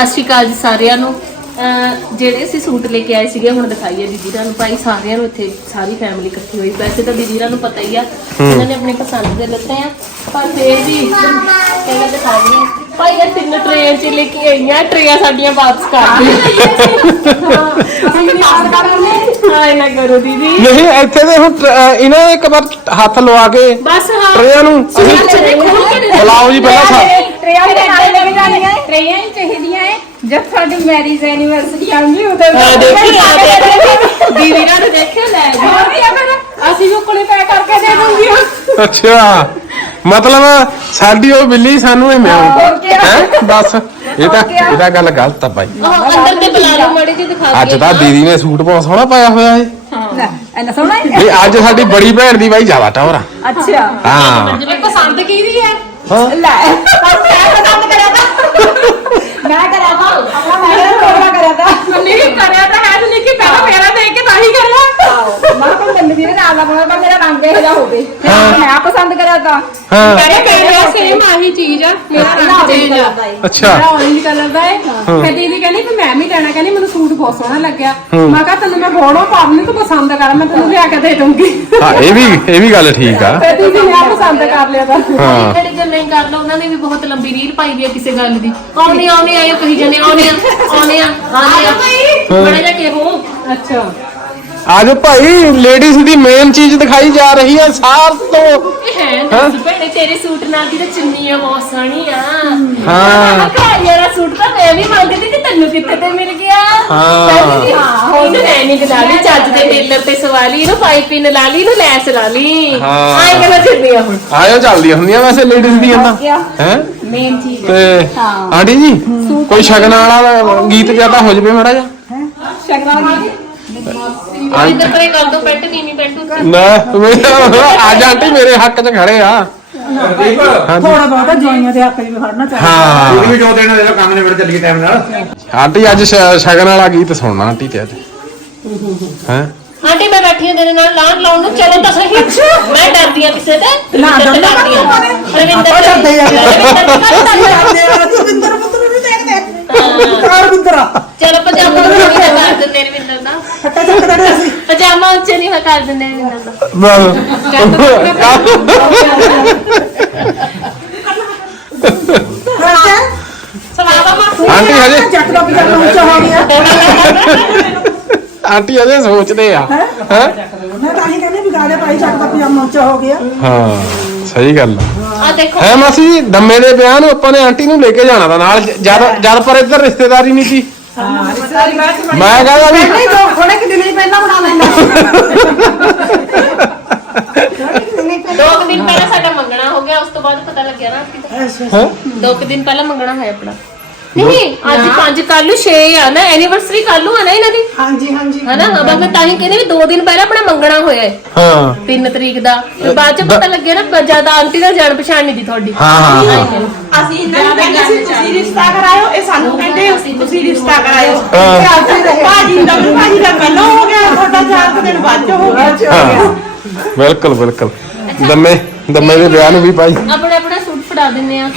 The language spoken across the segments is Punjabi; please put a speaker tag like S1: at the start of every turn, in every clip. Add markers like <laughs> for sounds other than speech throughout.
S1: ਸਤਿ ਸ਼੍ਰੀ ਅਕਾਲ ਜੀ ਸਾਰਿਆਂ ਨੂੰ। ਅਹ ਜਿਹੜੇ ਅਸੀਂ ਸੂਟ ਲੈ ਕੇ ਆਏ ਸੀਗੇ ਹੁਣ ਦਿਖਾਈਏ ਦੀਦੀ ਰਾਂ ਨੂੰ ਭਾਈ ਸਾਰਿਆਂ ਨੂੰ ਇੱਥੇ ਸਾਰੀ ਫੈਮਿਲੀ ਇਕੱਠੀ ਹੋਈ। ਵੈਸੇ ਤਾਂ ਦੀਦੀ ਰਾਂ ਨੂੰ ਪਤਾ ਹੀ ਆ ਇਹਨਾਂ ਨੇ ਆਪਣੇ ਪਸੰਦ ਦੇ ਲੱਤੇ ਆ। ਪਰ ਫੇਰ ਵੀ ਕਹਿੰਦੇ ਦਿਖਾ ਰਹੀ ਭਾਈ ਇਹ ਤਿੰਨ ਟਰੇਆਂ ਚ ਲੈ ਕੇ ਆਈਆਂ ਟਰੇਆਂ ਸਾਡੀਆਂ ਵਾਪਸ ਕਰ ਦਿਓ ਹਾਂ। ਇਹਨਾਂ ਕਰੋ ਦੀਦੀ।
S2: ਨਹੀਂ ਇੱਥੇ ਦੇ ਹੁਣ ਟ- ਅਹ ਇਹਨਾਂ ਨੇ ਇੱਕ ਵਾਰ ਹੱਥ ਲਵਾ ਕੇ
S1: ਬਸ ਹਾਂ।
S2: ਟਰੇਆਂ ਨੂੰ ਅਸੀਂ
S1: ਅੱਛਾ ਦੇਖੋ।
S2: ਬੁਲਾਓ ਜੀ ਪਹਿਲਾਂ ਸਾ
S3: ਟਰੇਆਂ ਦੇ ਨਾਲ ਲੈ ਕੇ ਜਾਣੀਆਂ ਹੈ। ਟਰੇਆਂ ਹੀ ਚਾਹੀਦੀਆਂ ਹੈ। ਜਦ ਸਾਡੀ ਮੈਰਿਜ ਐਨੀਵਰਸਰੀ ਆਉਂਦੀ ਉਦੋਂ
S1: ਹਾਂ ਦੇਖੀ। ਆ ਦੇਖੋ ਦੀਦੀ ਰਾਂ ਨੂੰ ਦੇਖਿਓ ਲੈ ਜੀ।
S3: ਹੋਰ ਕੀ ਆ ਫਿਰ? ਅਸੀਂ ਜੋ ਕੋਲੇ ਪੈਕ ਕਰਕੇ ਦੇ ਦੂੰਗੀ।
S2: ਅੱਛਾ। ਮਤਲਬ ਸਾਡੀ ਉਹ ਬਿੱਲੀ ਸਾਨੂੰ ਇਹ
S3: ਹੋਰ ਕਿਆ?
S2: ਹੈ? ਦੱਸ। ਇਹ ਤਾਂ ਇਹ ਤਾਂ ਗੱਲ ਗਲਤ ਆ ਭਾਈ
S1: ਉਹ ਅੰਦਰ ਤੇ ਬੁਲਾ ਲਓ ਮਾੜੀ ਜੀ ਦਿਖਾ
S2: ਅੱਜ ਤਾਂ ਦੀਦੀ ਨੇ ਸੂਟ ਬਹੁਤ ਸੋਹਣਾ ਪਾਇਆ ਹੋਇਆ ਏ।
S3: ਲੈ ਐਨਾ ਸੋਹਣਾ ਹੈ?
S2: ਨਹੀਂ ਅੱਜ ਸਾਡੀ ਬੜੀ ਭੈਣ ਦੀ ਬਾਈ ਜ਼ਿਆਦਾ ਟੌਰ ਆ।
S3: ਅੱਛਾ।
S2: ਹਾਂ।
S1: ਜਿਵੇਂ ਪਸੰਦ ਕੀਦੀ ਹੈ?
S3: ਲੈ। ਪਰ ਮੈਂ ਪਸੰਦ ਕਰਿਆ ਤਾਂ। ਮੈਂ ਕਰਿਆ ਤਾਂ। ਆਪਣਾ ਮੈਂ ਕਰਿਆ ਤਾਂ।
S1: ਨਹੀਂ ਕਰਿਆ ਤਾਂ ਹੈ ਨਹੀਂ ਕਿ ਪਹਿਲਾਂ ਮੇਰਾ ਦੇਖ ਕੇ ਤਾਂ ਹੀ ਕਰਿਆ।
S3: ਮੈਂ ਤਾਂ ਮੈਨੂੰ ਵੀ ਨਾਲ ਦਾ ਬਣਾ ਮੇਰਾ ਰੰਗ ਇਹੋ ਜਿਹਾ ਹੋਵੇ। ਮੈਂ ਪਸੰਦ ਕਰਿਆ ਤਾਂ।
S2: ਹਾਂ।
S1: ਮੇਰੇ ਮੇਰਾ ਸੇਮ ਆਹੀ ਚੀਜ਼ ਆ ਮੇਰਾ ਰੰਗ ਚੇਂਜ ਆ।
S2: ਅੱਛਾ।
S4: ਮੇਰਾ orange ਕਲਰ ਦਾ ਹੈ। ਫਿਰ ਦੀਦੀ ਕਹਿੰਦੀ ਵੀ ਮੈਂ ਵੀ ਲੈਣਾ ਕਹਿੰਦੀ ਮੈਨੂੰ ਸੂਟ ਬਹੁਤ ਸੋਹਣਾ ਲੱਗਿਆ। ਮੈਂ ਕਿਹਾ ਤੈਨੂੰ ਮੈਂ ਫੋਟੋ ਪਾਉਣੀ ਤੂੰ ਪਸੰਦ ਕਰ ਮੈਂ ਤੈਨੂੰ ਲਿਆ ਕੇ ਦੇ ਦੂੰਗੀ
S2: ਹਾਂ ਇਹ ਵੀ ਇਹ ਵੀ ਗੱਲ ਠੀਕ ਆ।
S4: ਫਿਰ ਦੀਦੀ ਨੇ ਆ ਪਸੰਦ ਕਰ ਲਿਆ ਤਾਂ।
S1: ਜਿਹੜੇ ਗੱਲਾਂ ਹੀ ਕਰ ਲਓ ਉਹਨਾਂ ਨੇ ਵੀ ਬਹੁਤ ਲੰਬੀ ਰੀਲ ਪਾਈ ਦੀ ਆ ਕਿਸੇ ਗੱਲ ਦੀ। ਆਉਣੇ ਆਉਣੇ ਆਇਓ ਕਹੀ ਜਾਂਦੇ ਆਉਣੇ ਆ ਆਉਣੇ ਆ ਆਉਣੇ ਆ। ਬੜਾ ਜਿਹਾ ਕਿਹੋ।
S4: ਅੱਛਾ।
S2: ਅੱਜ ਭਾਈ ਲੇਡੀਜ਼ ਦੀ ਮੇਨ ਚੀਜ਼ ਦਿਖਾਈ ਜਾ ਰਹੀ ਹੈ ਸਾਰ ਤੋਂ।
S1: ਹੈ ਦੱਸ ਭੈਣੇ ਤੇਰੇ ਸੂਟ ਨਾਲ ਦੀ ਤਾਂ ਚੁੰਨੀ ਆ ਬਹੁਤ ਸੋਹਣੀ ਆ।
S2: ਹਾਂ।
S1: ਮੈਂ ਕਿਹਾ ਯਾਰਾ ਸੂਟ ਤਾਂ ਮੈਂ ਵੀ ਮੰਗਦੀ ਕਿ ਤੈਨੂੰ ਕਿੱਥੇ ਤੇ ਮਿਲ ਗਿਆ?
S2: ਹਾਂ।
S1: ਕਹਿੰਦੀ ਹਾਂ ਹੁਣ ਮੈਂ ਨਹੀਂ ਲਾ ਲਈ ਚੱਜ ਦੇ ਟੇਲਰ ਤੇ ਸਵਾਲੀ ਇਹਨੂੰ ਪਾਈਪਿੰਗ ਲਾ ਲਈ ਇਹਨੂੰ ਲੈਸ ਲਾ ਲਈ।
S2: ਹਾਂ।
S1: ਆਏ ਕਹਿੰਦਾ ਚੱਲਦੀ ਆ ਹੁਣ?
S2: ਆਇਓ ਚੱਲਦੀਆਂ ਹੁੰਦੀਆਂ ਵੈਸੇ ਲੇਡੀਜ਼ ਦੀਆਂ ਤਾਂ। ਹੈ?
S3: ਮੇਨ ਚੀਜ਼।
S2: ਤੇ ਆਂਟੀ ਜੀ ਕੋਈ ਸ਼ਗਨ ਵਾਲਾ ਗੀਤ ਜ਼ਿਆਦਾ ਹੋ ਜਵੇ ਮਾੜਾ ਜਾ
S3: ਸ਼ਕਲਾਂ ਦੀ
S1: ਇੰਦਰ ਪਰੇ ਕਰ ਦੋ ਪੈਂਟ ਨੀਵੀਂ ਪੈਂਟ ਉੱਤੇ
S2: ਨਾ ਅੱਜ ਆਂਟੀ ਮੇਰੇ ਹੱਕ 'ਚ ਖੜੇ ਆ।
S4: ਥੋੜਾ ਬਹੁਤਾ ਜੋਈਆਂ ਦੇ ਹੱਕ ਵੀ ਖੜਨਾ ਚਾਹੀਦਾ।
S2: ਹਾਂ।
S5: ਵੀ ਜੋ ਦੇਣਾ ਦੇ ਕੰਮ ਨੇ ਮੇਰੇ ਚੱਲੀ ਟਾਈਮ ਨਾਲ।
S2: ਆਂਟੀ ਅੱਜ ਸ਼- ਸ਼ਗਨ ਵਾਲਾ ਗੀਤ ਸੁਣਨਾ ਆਂਟੀ ਤੇ ਅੱਜ। ਹੈ?
S1: ਆਂਟੀ ਮੈਂ ਬੈਠੀ ਹਾਂ ਤੇਰੇ ਨਾਲ ਲਾਣ ਲਾਉਣ ਨੂੰ। ਚਲੋ ਤਾਂ ਸਹੀ। ਮੈਂ ਡਰਦੀ ਆ ਕਿਸੇ ਤੇ। ਨਾ ਡਰਦੀ ਆ। ਰਵਿੰਦਰ ਡਰਦੇ ਆ।
S4: ਸੁਵਿੰਦਰ ਪੁੱਤਰ ਨੂੰ ਵੀ ਦੇਖਦੇ ਕਾਰ ਬਿੰਦਰਾ
S1: ਚਲੋ ਪਜਾਮਾ ਉੱਚੇ ਨਹੀਂ ਮੈਂ ਕਰ ਦਿੰਦੇ ਰਵਿੰਦਰ ਦਾ
S4: ਹੱਟਾ ਚੱਕਦਾ
S1: ਮੈਂ
S2: ਆਂਟੀ ਹਜੇ
S4: ਜੱਟ ਦਾ ਪਜਾਮਾ ਉੱਚਾ ਹੋ ਗਿਆ
S2: ਆਂਟੀ ਹਜੇ ਸੋਚਦੇ ਆ ਹੈ
S4: ਮੈਂ ਤਾਂ ਹੀ ਕਹਿੰਦੀ ਵੀ ਗਾਲੇ ਪਾਈ ਜੱਟ ਦਾ ਪਜਾਮਾ ਉੱਚਾ ਹੋ ਗਿਆ
S2: ਹਾਂ ਸਹੀ ਗੱਲ ਆ
S1: ਆ ਦੇਖੋ
S2: ਹੈ ਮਾਸੀ ਜੀ ਦੰਮੇ ਦੇ ਵਿਆਹ ਨੂੰ ਆਪਾਂ ਨੇ ਆਂਟੀ ਨੂੰ ਲੈ ਕੇ ਜਾਣਾ ਤਾਂ ਨਾਲ ਜਦ ਜਦ ਪਰ ਇੱਧਰ ਰਿਸ਼ਤੇਦਾਰੀ ਨਹੀਂ ਸੀ ਮੈਂ ਕਹਿੰਦਾ ਵੀ
S4: ਨਹੀਂ ਦੋ ਥੋੜੇ ਕਿ ਦਿਨ ਹੀ ਪਹਿਲਾਂ ਬਣਾ ਲੈਂਦਾ।
S1: ਦੋ ਕੁ ਦਿਨ ਪਹਿਲਾਂ ਸਾਡਾ ਮੰਗਣਾ ਹੋ ਗਿਆ ਉਸ ਤੋਂ ਬਾਅਦ ਪਤਾ ਲੱਗਿਆ ਨਾ ਦਾ
S2: ਹੈਂ?
S1: ਦੋ ਕੁ ਦਿਨ ਪਹਿਲਾਂ ਮੰਗਣਾ ਹੋਇਆ ਆਪਣਾ। ਨਹੀਂ ਅੱਜ ਪੰਜ ਕੱਲ ਨੂੰ 6 ਆ ਨਾ ਐਨੀਵਰਸਰੀ ਕੱਲ ਨੂੰ ਆ ਨਾ ਇਹਨਾਂ ਦੀ?
S4: ਹਾਂਜੀ ਹਾਂਜੀ।
S1: ਹਨਾ ਮੈਂ ਤਾਂ ਹੀ ਕਹਿੰਦੇ ਵੀ ਦੋ ਦਿਨ ਪਹਿਲਾਂ ਆਪਣਾ ਮੰਗਣਾ ਹੋਇਆ ਹੈ।
S2: ਹਾਂ।
S1: 3 ਤਰੀਕ ਦਾ। ਤੇ ਬਾਅਦ ਚ ਪਤਾ ਲੱਗਿਆ ਨਾ ਜ਼ਿਆਦਾ ਆਂਟੀ ਦਾ ਜਾਣ ਪਛਾਣ ਨਹੀਂ ਦੀ ਤੁਹਾਡੀ।
S2: ਹਾਂ ਹਾਂ ਹਾਂ।
S6: ਅਸੀਂ ਇਹਨਾਂ ਨੂੰ ਕਹਿੰਦੇ ਸੀ ਤੁਸੀਂ ਰਿਸ਼ਤਾ ਕਰਾਇਓ ਇਹ ਸਾਨੂੰ ਕਹਿੰਦੇ ਅਸੀਂ ਤੁਸੀਂ ਰਿਸ਼ਤਾ ਕਰਾਇਓ।
S2: ਹਾਂ।
S6: ਭਾਜੀ ਦਾ ਭਾਜੀ ਦਾ ਪਹਿਲਾਂ ਹੋ ਗਿਆ। ਤੁਹਾਡਾ ਚਾਰ ਕੁ ਦਿਨ ਬਾਅਦ ਚ ਹੋ ਗਿਆ।
S2: ਹਾਂ ਬਿਲਕੁਲ ਬਿਲਕੁਲ। ਦੰਮੇ ਦੰਮੇ ਦੇ ਵਿਆਹ ਨੂੰ ਵੀ ਭਾਈ।
S1: ਆਪਣਾ ਆਪਣਾ ਸੂਟ ਫੜਾ ਦਿੰਨੇ ਆ।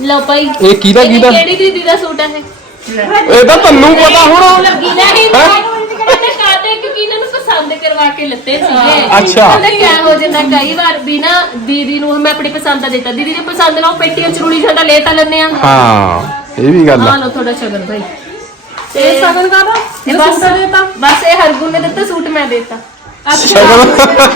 S1: ਲਓ ਭਾਈ
S2: ਇਹ ਕਿਹਦਾ- ਕਿਹਦਾ?
S1: ਕਿਹੜੀ ਦੀਦੀ ਦਾ ਸੂਟ ਹੈ ਇਹ?
S2: ਇਹ ਤਾਂ ਤੁਹਾਨੂੰ ਪਤਾ ਹੋਣਾ।
S1: ਲੱਗੀ ਨਾ ਇਹ ਕਾਤੇ ਕਿਉਂਕਿ ਇਹਨਾਂ ਨੂੰ ਪਸੰਦ ਕਰਵਾ ਕੇ ਲੱਤੇ ਸੀਗੇ।
S2: ਅੱਛਾ।
S1: ਪਤਾ ਕਿਆ ਹੋ ਜਾਂਦਾ ਕਈ ਵਾਰ ਵੀ ਨਾ ਦੀਦੀ ਨੂੰ ਮੈਂ ਆਪਣੀ ਪਸੰਦ ਦਾ ਦਿੱਤਾ। ਦੀਦੀ ਨੇ ਪਸੰਦ ਨਾਲ ਉਹ ਪੇਟੀਆਂ ਚਰੂਲੀ ਸਾਡਾ ਲੈ ਤਾਂ ਲੈਣੇ ਆ।
S2: ਹਾਂ ਇਹ ਵੀ ਗੱਲ
S1: ਆ।
S2: ਆ
S1: ਲਓ ਤੁਹਾਡਾ ਸ਼ਗਨ ਭਾਈ।
S4: ਤੇ ਸਗਨ ਕਾਦਾ
S1: ਇਹ ਬਸ ਬਸ ਇਹ ਹਰਗੁਣ ਨੇ ਦਿੱਤਾ ਸੂਟ ਮੈਂ ਦਿੱਤਾ।
S2: ਸ਼ਗਨ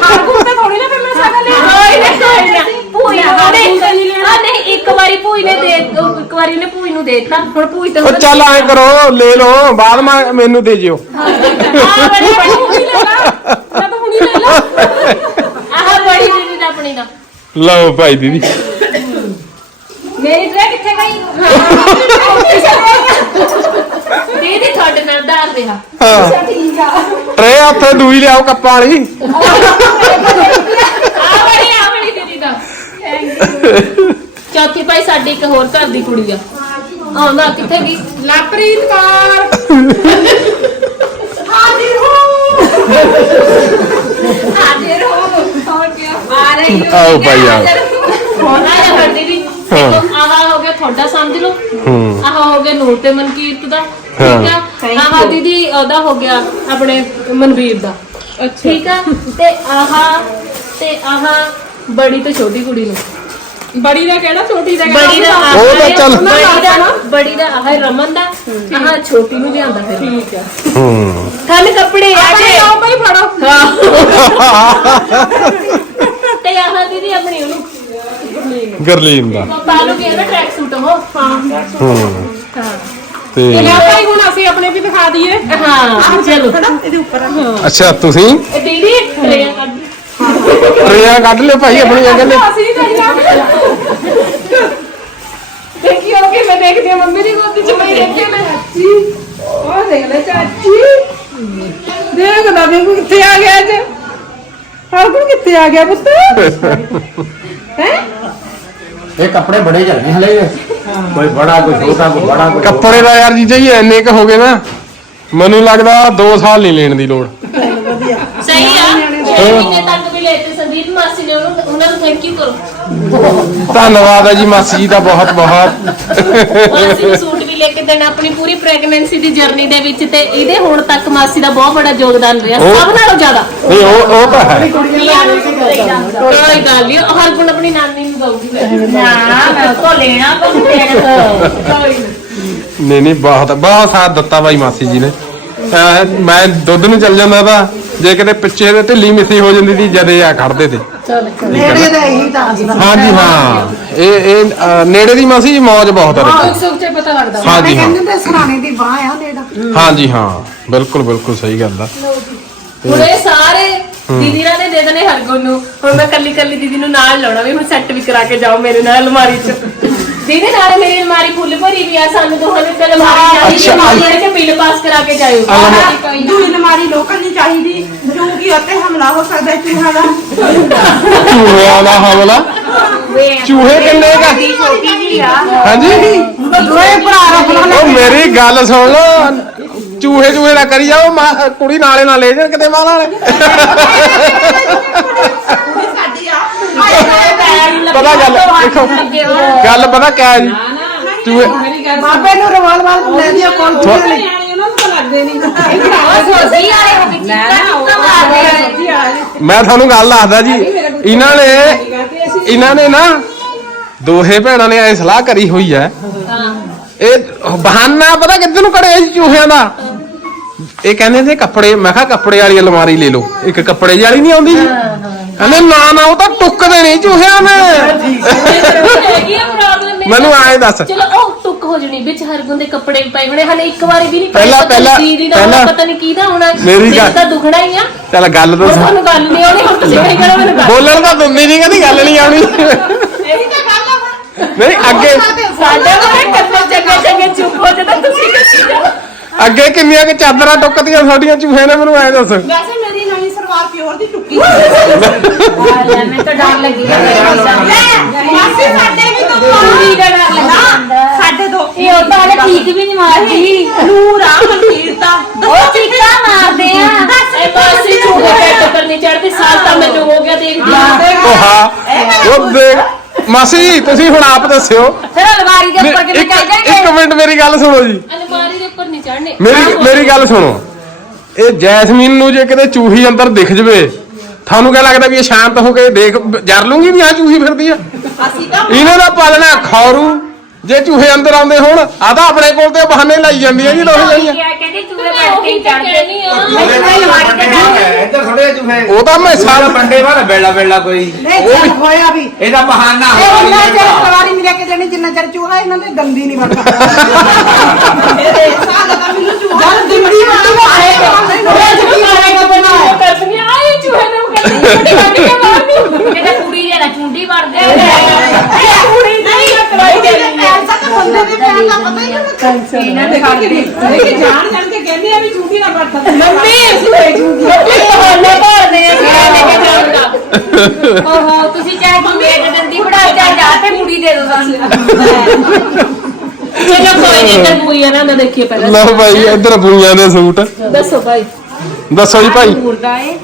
S4: ਹਰ ਕੋਲ ਤੇ ਥੋੜੀ ਨਾ ਫਿਰ ਮੈਂ ਸਗਨ ਲੈ
S1: ਕੋਈ ਨਾ ਕੋਈ ਨਾ। ਭੂਈ ਨੇ ਆ ਨਹੀਂ ਇੱਕ ਵਾਰੀ ਭੂਈ ਨੇ ਦੇ ਉਹ ਇੱਕ ਵਾਰੀ ਨੇ ਭੂਈ ਨੂੰ ਦੇਤਾ। ਹੁਣ ਭੂਈ ਤਾਂ
S2: ਉਹ ਚੱਲ ਐ ਕਰੋ ਲੈ ਲਓ ਬਾਅਦ ਮੈਂ ਮੈਨੂੰ ਦੇ ਜਿਓ।
S1: ਆ ਬੜੀ ਬੜੀ
S4: ਹੁਣੀ ਲੈ ਲਾ। ਮੈਂ ਤਾਂ ਹੁਣੀ ਲੈ ਲਾ।
S1: ਆਹ ਬੜੀ ਦੀਦੀ ਦਾ ਆਪਣੀ ਦਾ।
S2: ਲਓ ਭਾਈ ਦੀਦੀ।
S3: ਮੇਰੀ ਟਰੇ ਕਿੱਥੇ ਗਈ?
S1: ਦੀਦੀ ਤੁਹਾਡੇ ਨਾਲ ਦਾਰ ਰਿਹਾ।
S2: ਹਾਂ।
S3: ਠੀਕ ਆ।
S2: ਟਰੇ ਉੱਥੇ ਦੂਈ ਲਿਆਓ ਕੱਪਾਂ ਵਾਲੀ।
S1: ਆ ਬੜੀ ਆ ਬੜੀ ਦੀਦੀ ਦਾ। ਚੌਥੀ ਭਾਈ ਸਾਡੀ ਇੱਕ ਹੋਰ ਘਰ ਦੀ ਕੁੜੀ ਆ। ਆਉਂਦਾ ਕਿੱਥੇ ਗਈ?
S4: ਲਾਪਰੀਤ ਕੌਰ।
S3: ਹਾਜ਼ਰ ਹੋ। ਹਾਜ਼ਰ ਹੋ। ਹੋਰ ਕੀ ਆ ਰਹੀ ਹੋ।
S2: ਆਓ ਭਾਈ ਆਓ।
S1: ਹੋਣਾ ਹੈ ਹਰ ਦੀਦੀ ਦੇਖੋ ਆਹ ਹੋ ਗਿਆ ਤੁਹਾਡਾ ਸਮਝ ਲਓ।
S2: ਹੂੰ।
S1: ਆਹ ਹੋ ਗਿਆ ਨੂਰ ਤੇ ਮਨਕੀਰਤ ਦਾ। ਠੀਕ ਆ? ਆਹ ਦੀਦੀ ਉਹਦਾ ਹੋ ਗਿਆ ਆਪਣੇ ਮਨਵੀਰ ਦਾ। ਠੀਕ ਆ? ਤੇ ਆਹ ਤੇ ਆਹ ਬੜੀ ਤੇ ਛੋਟੀ ਕੁੜੀ ਨੂੰ।
S4: ਬੜੀ ਦਾ ਕਿਹੜਾ ਛੋਟੀ ਦਾ
S1: ਬੜੀ ਦਾ
S2: ਉਹ ਤਾਂ ਚੱਲ।
S1: ਬੜੀ ਦਾ ਬੜੀ ਦਾ ਆਹ ਰਮਨ ਦਾ। ਆਹ ਛੋਟੀ ਨੂੰ ਲਿਆਂਦਾ ਫਿਰ।
S4: ਠੀਕ ਹੈ
S2: ਹੂੰ।
S1: ਕੱਲ ਕੱਪੜੇ ਆ
S4: ਆਪਣੇ
S1: ਜੇ
S4: ਆਓ ਭਾਈ ਫੜੋ। <laughs>
S1: ਤੇ ਆਹ ਦੀਦੀ ਆਪਣੀ ਉਹਨੂੰ
S2: ਗਰਲੀਨ। ਦਾ।
S1: ਪਾ ਕਿ ਨਾ ਟਰੈਕ ਸੂਟ ਉਹ ਹਾਂ
S2: ਹੂੰ
S1: ਹਾਂ
S2: ਤੇ
S4: ਲੈ ਭਾਈ ਹੁਣ ਅਸੀਂ ਆਪਣੇ ਵੀ ਦਿਖਾ ਦਈਏ।
S1: ਹਾਂ ਚਲੋ।
S6: ਇਹਦੇ ਉੱਪਰ।
S2: ਅੱਛਾ ਤੁਸੀਂ?
S1: ਇਹ ਦੀਦੀ ਟਰੇਆਂ ਕੱਢ
S2: ਟਰੇਆਂ ਕੱਢ ਲਿਓ ਭਾਈ ਆਪਣੀਆਂ ਕਹਿੰਦੇ
S4: ਅਸੀਂ ਨਹੀਂ ਜਾਣਾ ਦੇਖਿਓ ਕਿ ਮੈਂ ਦੇਖਦੀ ਹਾਂ ਮੰਮੀ ਦੀ ਗੋਦੀ ਚ ਪਈ ਦੇਖੀ ਮੈਂ। ਚਾਚੀ ਉਹ ਦੇਖ ਲੈ ਚਾਚੀ। ਦੇਖ ਨਾ ਵੀ ਕਿੱਥੇ ਆ ਗਿਆ ਅੱਜ ਕੋਈ ਕਿੱਥੇ ਆ ਗਿਆ ਪੁੱਤ? <laughs> ਹੈ?
S5: ਇਹ ਕੱਪੜੇ ਬੜੇ ਚੱਲਣੇ ਹਲੇ। ਕੋਈ ਬੜਾ ਕੋਈ ਛੋਟਾ ਕੋਈ ਬੜਾ ਕੋਈ
S2: ਕੱਪੜੇ ਦਾ ਯਾਰ ਜੀਜਾ ਜੀ ਇੰਨੇ ਕ ਹੋ ਗਏ ਨਾ ਮੈਨੂੰ ਲੱਗਦਾ 2 ਸਾਲ ਨਹੀਂ ਲੈਣ ਦੀ ਲੋੜ।
S1: ਸਹੀ ਆ। 6 ਮਹੀਨੇ ਤੱਕ ਵੀ ਲੈ ਤੇ ਸੰਦੀਪ ਮਾਸੀ ਨੇ ਉਹਨੂੰ ਉਹਨਾਂ ਨੂੰ ਥੈਂਕ ਯੂ ਕਰੋ।
S2: ਧੰਨਵਾਦ ਹੈ ਜੀ ਮਾਸੀ ਜੀ ਦਾ ਬਹੁਤ ਬਹੁਤ
S1: ਮਾਸੀ ਨੂੰ ਸੂਟ ਵੀ ਲੈ ਕੇ ਦੇਣਾ ਆਪਣੀ ਪੂਰੀ ਪ੍ਰੈਗਨੈਂਸੀ ਦੀ ਜਰਨੀ ਦੇ ਵਿੱਚ ਤੇ ਇਹਦੇ ਹੁਣ ਤੱਕ ਮਾਸੀ ਦਾ ਬਹੁਤ ਬੜਾ ਯੋਗਦਾਨ ਰਿਹਾ
S2: ਉਹ-
S1: ਸਭ ਨਾਲੋਂ ਜ਼ਿਆਦਾ
S2: ਨਹੀਂ ਉਹ ਉਹ ਤਾਂ ਹੈ
S1: ਕੋਈ ਗੱਲ ਨਹੀਂ ਹਰ ਗੁਣ ਆਪਣੀ ਨਾਨੀ ਨੂੰ ਦਊਗੀ ਫਿਰ।
S3: ਨਾ ਮੈਂ ਉਹ ਤੋਂ ਲੈਣਾ ਪਰ ਦੇਣਾ
S1: ਕੋਈ ਨੀ।
S2: ਨਹੀਂ ਨਹੀਂ ਬਹੁਤ ਬਹੁਤ ਸਾਥ ਦਿੱਤਾ ਬਾਈ ਮਾਸੀ ਜੀ ਨੇ ਅਹ ਮੈਂ ਦੁੱਧ ਨੂੰ ਚੱਲ ਜਾਂਦਾ ਤਾਂ ਜੇ ਕਿਤੇ ਪਿੱਛੇ ਦੇ ਢਿੱਲੀ ਮਿੱਸੀ ਹੋ ਜਾਂਦੀ ਸੀ ਜਦੇ ਆ ਖੜਦੇ ਤੇ
S3: ਨੇੜੇ ਦਾ ਇਹੀ ਦੱਸਦਾ
S2: ਹਾਂਜੀ ਹਾਂ। ਇਹ ਇਹ ਨੇੜੇ ਦੀ ਮਾਸੀ ਜੀ ਮੌਜ ਬਹੁਤ ਹੈ
S4: ਸੁੱਖ ਸੁੱਖ ਚ ਪਤਾ ਲੱਗਦਾ।
S2: ਹਾਂਜੀ ਹਾਂ।
S3: ਕਹਿੰਦੇ ਤੇ ਸਰਾਣੇ ਦੀ ਬਾਹ ਆ ਨੇੜਾ।
S2: ਹਾਂਜੀ ਹਾਂ। ਬਿਲਕੁਲ ਬਿਲਕੁਲ ਸਹੀ ਗੱਲ ਆ।
S1: ਹੁਣ ਇਹ ਸਾਰੇ ਦੀਦੀਰਾਂ ਨੇ ਦੇ ਦੇਣੇ ਹਰਗੁਣ ਨੂੰ। ਹੁਣ ਮੈਂ ਕੱਲੀ ਕੱਲੀ ਦੀਦੀ ਨੂੰ ਨਾਲ ਲਾਉਣਾ ਵੀ ਹੁਣ ਸੈੱਟ ਵੀ ਕਰਾ ਕੇ ਜਾਓ ਮੇਰੇ ਨਾਲ ਅਲਮਾਰੀ 'ਚ। ਦੀਦੀ ਨਾਲ ਮੇਰੀ ਅਲਮਾਰੀ ਫੁੱਲ ਭਰੀ ਵੀ ਆ ਸਾਨੂੰ ਦੋਹਾਂ ਨੂੰ ਤੇ ਅਲਮਾਰੀ ਚਾਹੀਦੀ
S2: ਅੱਛਾ।
S1: ਹੈ ਮਾਰੀ ਕੇ ਬਿੱਲ ਪਾਸ ਕਰਾ ਕੇ ਜਾਇਓ।
S6: ਦੂਈ ਅਲਮਾਰੀ ਲੋਕਾਂ ਨਹੀਂ ਚਾਹੀਦੀ ਜੋ ਕਿ ਉੱਤੇ ਹਮਲਾ ਹੋ ਸਕਦਾ ਹੈ ਚੂਹਾ ਦਾ।
S2: ਚੂਹਿਆਂ ਦਾ ਹਮਲਾ? ਚੂਹੇ ਕਿੰਨੇ ਕਾ
S6: ਛੋਟੀ ਜੀ ਆ
S2: ਹਾਂਜੀ।
S3: ਦੋਏ ਭਰਾ ਰੱਖ
S2: ਉਹ ਮੇਰੀ ਗੱਲ ਸੁਣ ਲਓ। ਚੂਹੇ ਚੂਹੇ ਨਾ ਕਰੀ ਜਾਓ ਮਾਂ- ਕੁੜੀ ਨਾਲੇ ਨਾ ਲੈ ਜਾਣ ਕਿਤੇ ਮਾਂ ਨਾਲੇ ਪਤਾ ਗੱਲ ਦੇਖੋ ਗੱਲ ਪਤਾ ਕਿਆ ਜੀ ਚੂਹੇ
S4: ਮੇਰੀ ਗੱਲ
S3: ਬਾਬੇ ਨੂੰ ਰਿਵਾਲਵਰ ਲੈ ਦਿਓ ਕੋਲ
S2: ਥੋ-
S4: ਨਿਆਣੇ ਉਹਨਾਂ ਨੂੰ ਤਾਂ ਲੱਗਦੇ ਨਹੀਂ।
S1: ਸੋਸੀ ਵਾਲੇ ਹੋ ਵਿੱਚ ਚੁੱਕਾ ਮਾਰਦੇ ਆ
S2: ਮੈਂ ਤੁਹਾਨੂੰ ਗੱਲ ਦੱਸਦਾ ਜੀ ਇਹਨਾਂ ਨੇ ਇਹਨਾਂ ਨੇ ਨਾ ਦੋਹੇ ਭੈਣਾਂ ਨੇ ਐ ਸਲਾਹ ਕਰੀ ਹੋਈ ਐ ਇਹ ਬਹਾਨਾ ਪਤਾ ਕਿੱਧਰ ਨੂੰ ਕੜਿਆ ਜੀ ਚੂਹਿਆਂ ਦਾ? ਇਹ ਕਹਿੰਦੇ ਸੀ ਕੱਪੜੇ ਮੈਂ ਕਿਹਾ ਕੱਪੜੇ ਵਾਲੀ ਅਲਮਾਰੀ ਲੈ ਲਓ। ਇੱਕ ਕੱਪੜੇ ਜਿਹੀ ਵਾਲੀ ਨਹੀਂ ਆਉਂਦੀ ਜੀ? ਕਹਿੰਦੇ ਨਾ ਨਾ ਉਹ ਤਾਂ ਟੁੱਕਦੇ ਨਹੀਂ ਚੂਹਿਆਂ ਨੇ।
S1: ਹੈਗੀ ਆ ਪ੍ਰੋਬਲਮ
S2: ਮੈਨੂੰ ਆਏ ਦੱਸ।
S1: ਚਲੋ ਉਹ ਟੁੱਕ ਹੋ ਜਣੀ ਵਿੱਚ ਹਰਗੁਣ ਦੇ ਕੱਪੜੇ ਵੀ ਪਏ ਹੋਣੇ ਹਲੇ ਇੱਕ ਵਾਰੀ ਵੀ ਨਹੀਂ
S2: ਪਹਿਲਾਂ-
S1: ਪਤਾ ਨੀ
S2: ਪਹਿਲਾਂ-
S1: ਦੀਦੀ ਦਾ ਹੋਣਾ,
S2: ਪਹਿਲਾਂ-
S1: ਪਤਾ ਨਹੀਂ ਕਿਹਦਾ ਹੋਣਾ
S2: ਮੇਰੀ ਗੱਲ-
S1: ਤਾਂ ਦੁਖਣਾ ਹੀ ਆ।
S2: ਚੱਲ ਗੱਲ
S1: ਹੁਣ
S2: ਸੁਣ।
S1: ਤੁਹਾਨੂੰ ਗੱਲ ਨਹੀਂ ਆਉਣੀ ਹੁਣ ਤੁਸੀਂ ਕਹੀ ਕਰੋ ਮੈਨੂੰ ਗੱਲ
S2: ਬੋਲਣ ਤਾਂ ਦਿੰਦੀ ਨਹੀਂ ਕਹਿੰਦੀ ਗੱਲ ਨਹੀਂ ਆਉਣੀ।
S6: ਇਹੀ ਤਾਂ ਗੱਲ ਆ ਹੁਣ।
S2: ਨਹੀਂ ਅੱਗੇ
S1: ਸਾਡੇ ਕੋਲ ਕੰਨੇ ਚੰਗੇ ਚੰਗੇ ਚੁੱਪ ਹੋ ਜਦੋਂ ਤੁਸੀਂ ਦੱਸੀ ਜਾਓ।
S2: ਅੱਗੇ ਕਿੰਨੀਆਂ ਕਿ ਚਾਦਰਾਂ ਟੁੱਕਦੀਆਂ ਸਾਡੀਆਂ ਚੂਹਿਆਂ ਨੇ ਮੈਨੂੰ ਐ ਦੱਸ।
S6: ਵੈਸੇ ਮੇਰੀ ਨਵੀਂ ਸਲਵਾਰ ਪਿਓਰ ਦੀ ਟੁੱਕੀ
S3: ਮੈਨੂੰ ਤਾਂ ਡਰ ਲੱਗੀ
S6: ਮਾਸੀ ਸਾਡੇ ਵੀ ਤੋਂ
S1: ਪੂਰੀ ਦਾ ਡਰ ਲੱਗਾ।
S6: ਸਾਡੇ ਦੋ।
S3: ਇਹ ਉਹ ਤਾਂ ਹਲੇ ਠੀਕ ਵੀ ਨਹੀਂ ਮਾਰਦੀ।
S6: ਨੂਰ ਆ ਮਨਕੀਰ ਦਾ।
S3: ਉਹ ਚੀਕਾਂ ਮਾਰਦੇ ਆ।
S1: ਇਹ ਪਾਸੇ ਚੂਹੇ ਪੈਟ ਕਰਨੀ ਚੜਦੀ ਸਾਲ ਤਾਂ ਮੈਨੂੰ ਹੋ ਗਿਆ ਦੇਖਦੀ ਆ।
S2: ਉਹ ਹਾਂ। ਉਹ ਦੇਖ ਮਾਸੀ ਤੁਸੀਂ ਹੁਣ ਆਪ ਦੱਸਿਓ।
S3: ਫਿਰ ਅਲਮਾਰੀ ਦੇ ਉੱਪਰ ਕਿਵੇਂ
S2: ਇੱਕ
S3: ਚੱਲ
S2: ਇੱਕ
S3: ਜਾਣਗੇ
S2: ਮਿੰਟ ਮੇਰੀ ਗੱਲ ਸੁਣੋ ਜੀ।
S1: ਅਲਮਾਰੀ ਦੇ ਉੱਪਰ ਨਹੀਂ ਚੜਨੇ
S2: ਮੇਰੀ ਮੇਰੀ ਗੱਲ ਸੁਣੋ। ਇਹ ਜੈਸਮੀਨ ਨੂੰ ਜੇ ਕਿਤੇ ਚੂਹੀ ਅੰਦਰ ਦਿਖ ਜਵੇ ਤੁਹਾਨੂੰ ਕਿਆ ਲੱਗਦਾ ਵੀ ਇਹ ਸ਼ਾਂਤ ਹੋ ਕੇ ਦੇਖ ਜਰ ਲੂੰਗੀ ਵੀ ਆ ਚੂਹੀ ਫਿਰਦੀ ਆ?
S6: ਅਸੀਂ ਤਾਂ
S2: ਇਹਨਾਂ ਦਾ ਪਾਲਣਾ ਖੌਰੂ ਜੇ ਚੂਹੇ ਅੰਦਰ ਆਉਂਦੇ ਹੋਣ ਆ ਤਾਂ ਆਪਣੇ ਕੋਲ ਤੇ ਬਹਾਨੇ ਲਾਈ ਜਾਂਦੀਆਂ ਜੀ ਦੋਹੇ ਜਣੀਆਂ
S3: ਕਹਿੰਦੀ ਤੂੰ
S1: ਮੈਂ ਉਹੀ ਤਾਂ ਕਹਿਣੀ ਆ
S5: ਇੱਧਰ ਥੋੜੇ ਜੂਹੇ
S2: ਉਹ ਤਾਂ ਮੈਂ
S5: ਸਾਲ
S2: ਸਾਲ
S5: ਬੰਡੇ ਵਾਲਾ ਬੇਲਾ ਬੇਲਾ ਕੋਈ।
S3: ਨਹੀਂ ਚੱਲ ਹੋਇਆ ਵੀ।
S5: ਇਹਦਾ ਬਹਾਨਾ
S3: ਇਹ ਉਹਨਾਂ ਚਿਰ ਸਵਾਰੀ ਕੇ ਜਿੰਨਾ ਚਿਰ ਚੂਹਾ ਇਹਨਾਂ ਦੇ ਦੰਦੀ ਨਹੀਂ ਵੜਦਾ
S6: ਇਹਦੇ ਸਾਲ ਦਾ ਮੈਨੂੰ ਚੂਹਾ
S3: ਜਦ ਦਿੰਦੀ ਵੜਦੀ ਆਏ ਰੋਜ਼ ਕੀ ਕਰੇਗਾ ਬਣਾ
S1: ਕਰਦੀ ਆ ਆਏ ਚੂਹੇ ਨੂੰ ਕਰਦੀ ਕੱਢ ਕੇ ਮਾਰਨੀ
S3: ਕਿਤੇ ਕੁੜੀ ਜਿਹੜਾ ਚੁੰਡੀ ਵੜਦੇ
S1: ਇਹ ਕੁੜੀ ਨਹੀਂ ਕਰਾਈ ਦੇਣੀ
S6: ਪੈਸਾ ਤਾਂ ਬੰਦੇ ਦੇ ਪੈਰ ਦਾ ਪਤਾ ਹੀ ਨਹੀਂ
S4: ਇਹਨਾਂ ਦੇ ਖਾਤੇ ਦੇਖੀ ਜਾਣ ਜਾਣ ਕੇ ਕਹਿੰਦੇ ਆ ਵੀ ਝੂਠੀ ਨਾ ਵਰਤ
S1: ਮੰਮੀ ਮੰਮੀ ਤੁਹਾਡੇ ਭਰਦੇ ਆ ਲੈ ਕੇ ਜਾਊਗਾ।
S3: ਓਹੋ ਤੁਸੀਂ ਚਾਹੇ ਮੇਡ ਦੰਦੀ ਵੜਾ ਚਾਹੇ ਜਾ ਤੇ ਕੁੜੀ ਦੇ ਦੋ ਸਾਨੂੰ।
S1: ਚਲੋ ਕੋਈ ਨਹੀਂ ਤੇ ਬੂਈ ਆ ਨਾ ਨਾ ਦੇਖੀਏ ਪਹਿਲਾਂ।
S2: ਲਓ ਭਾਈ ਇੱਧਰ ਬੁਈਆਂ ਦੇ ਸੂਟ।
S1: ਦੱਸੋ ਭਾਈ।
S2: ਦੱਸੋ ਜੀ ਭਾਈ।
S4: ਦਾ ਏ।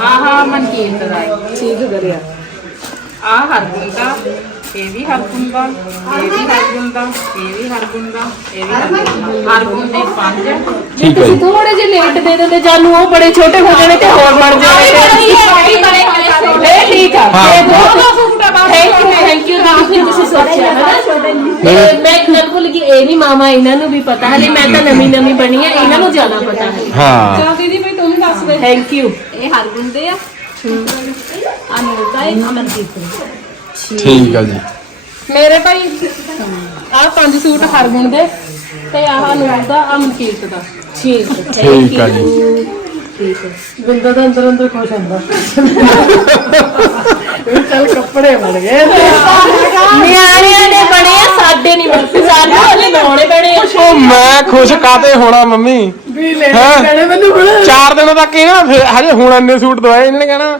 S4: ਆਹ ਮਨਕੀਰਤ ਦਾ
S1: ਠੀਕ ਕਰਿਆ।
S4: ਆਹ ਹਰਗੁਣ ਦਾ
S6: ਇਹ ਵੀ ਹਰਗੁਣ ਦਾ ਇਹ ਵੀ ਹਰਗੁਣ ਦਾ ਇਹ ਵੀ ਹਰਗੁਣ ਦਾ ਇਹ ਵੀ ਹਰਗੁਣ ਦਾ ਹਰਗੁਣ ਦੇ ਪੰਜ।
S2: ਠੀਕ ਹੈ ਜੀ।
S1: ਥੋੜੇ ਜਿਹੇ ਲੇਟ ਦੇ ਦਿੰਦੇ ਜਾਨੂੰ ਉਹ ਬੜੇ ਛੋਟੇ ਹੋ ਜਾਣੇ ਤੇ ਹੋਰ ਬਣ ਜਾਣੇ ਇਹ ਠੀਕ ਆ।
S2: ਹਾਂ।
S1: ਇਹ ਬਹੁਤ ਥੈਂਕ ਯੂ ਥੈਂਕ ਯੂ ਨਾ ਫਿਰ ਤੁਸੀਂ ਸੋਚਿਆ ਨਾ। ਮੈਂ ਗੱਲ ਭੁੱਲ ਗਈ ਇਹ ਨਹੀਂ ਮਾਮਾ ਇਹਨਾਂ ਨੂੰ ਵੀ ਪਤਾ ਹਲੇ ਮੈਂ ਤਾਂ ਨਵੀਂ ਨਵੀਂ ਬਣੀ ਆ ਇਹਨਾਂ ਨੂੰ ਜ਼ਿਆਦਾ ਪਤਾ ਹੈ।
S2: ਹਾਂ।
S4: ਚਲ ਦੀਦੀ ਭਾਈ ਤੂੰ ਵੀ ਦੱਸ ਦੇ।
S1: ਥੈਂਕ ਯੂ
S6: ਇਹ ਹਰਗੁਣ ਦੇ ਆ। ਅਨੁਰ ਦਾ ਇਹ ਅਮਨਦੀਪ ਦਾ।
S2: ਠੀਕ ਆ ਜੀ।
S1: ਮੇਰੇ ਭਾਈ ਆਹ ਪੰਜ ਸੂਟ ਹਰਗੁਣ ਦੇ ਤੇ ਆਹ ਨੂਰ ਦਾ ਆ ਮਨਕੀਰਤ ਦਾ। ਠੀਕ ਹੈ
S2: ਠੀਕ ਆ ਜੀ।
S1: ਠੀਕ ਹੈ
S4: ਬਿੰਦਾ ਦਾ ਅੰਦਰ ਅੰਦਰ ਖੁਸ਼ ਹੁੰਦਾ। ਇਹ ਚੱਲ ਕੱਪੜੇ ਬਣ ਗਏ।
S1: ਨਿਆਣਿਆਂ ਦੇ ਬਣੇ ਆ ਸਾਡੇ ਨਹੀਂ ਬਣੇ ਸਾਨੂੰ ਹਲੇ ਲਾਉਣੇ ਬਣੇ ਆ।
S2: ਉਹ ਮੈਂ ਖੁਸ਼ ਕਾਤੇ ਹੋਣਾ ਮੰਮੀ?
S4: ਵੀ ਲੈ
S2: ਹੈਂ?
S4: ਕਹਿਣੇ ਮੈਨੂੰ ਬੜਾ
S2: ਚਾਰ ਦਿਨਾਂ ਤੱਕ ਇਹ ਨਾ ਫਿਰ ਹਜੇ ਹੁਣ ਇੰਨੇ ਸੂਟ ਦਵਾਏ ਇਹਨਾਂ ਨੇ ਕਹਿਣਾ